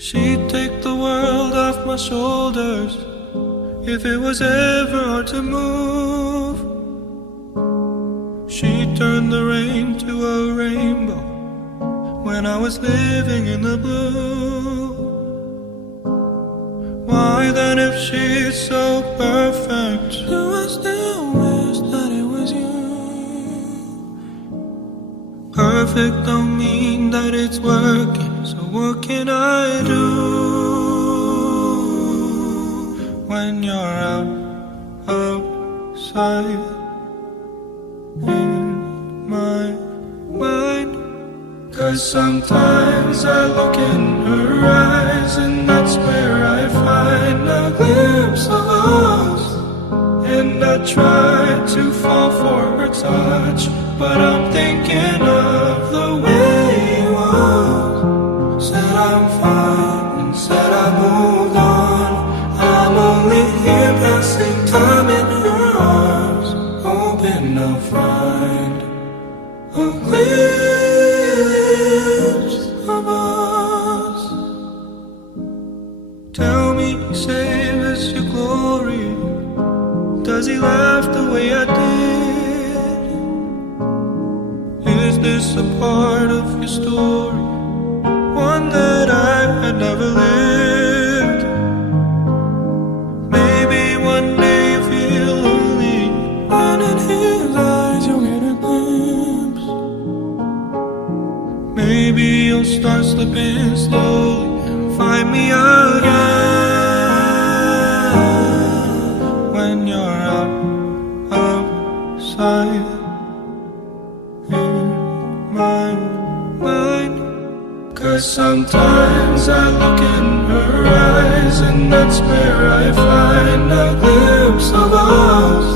She'd take the world off my shoulders if it was ever hard to move. She'd turn the rain to a rainbow when I was living in the blue. Why then, if she's so perfect, do I still wish that it was you? Perfect don't mean that it's working, so what can I do when you're outside in my mind? 'Cause sometimes I look in her eyes, and that's where I find a glimpse of us. And I try to fall for her touch, but I'm thinking of the way you was. Said I'm fine and said I moved on. I'm only here passing time in her arms, hoping I'll find a glimpse of us. Tell me, save us your glory. Does he laugh the way I did? Is this a part of your story, one that I had never lived? Maybe one day you feel lonely, and in his eyes you'll get a glimpse. Maybe you'll start slipping slowly and find me again when you're outside in my mind. 'Cause sometimes I look in her eyes, and that's where I find a glimpse of us.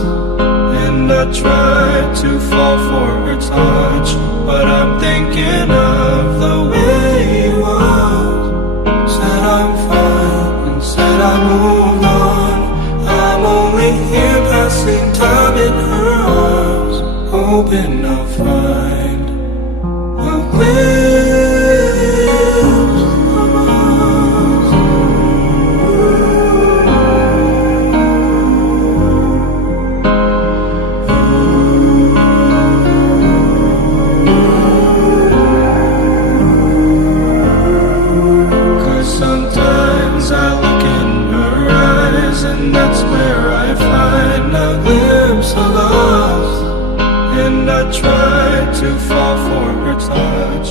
And I try to fall for her touch, but I'm thinking of the way you was. Said I'm fine and said I moved on. I'm only here passing time in her arms, hoping I'll find a glimpse of us. 'Cause sometimes I look in her eyes, and that's where I find a glimpse of us. And I try to fall for her touch,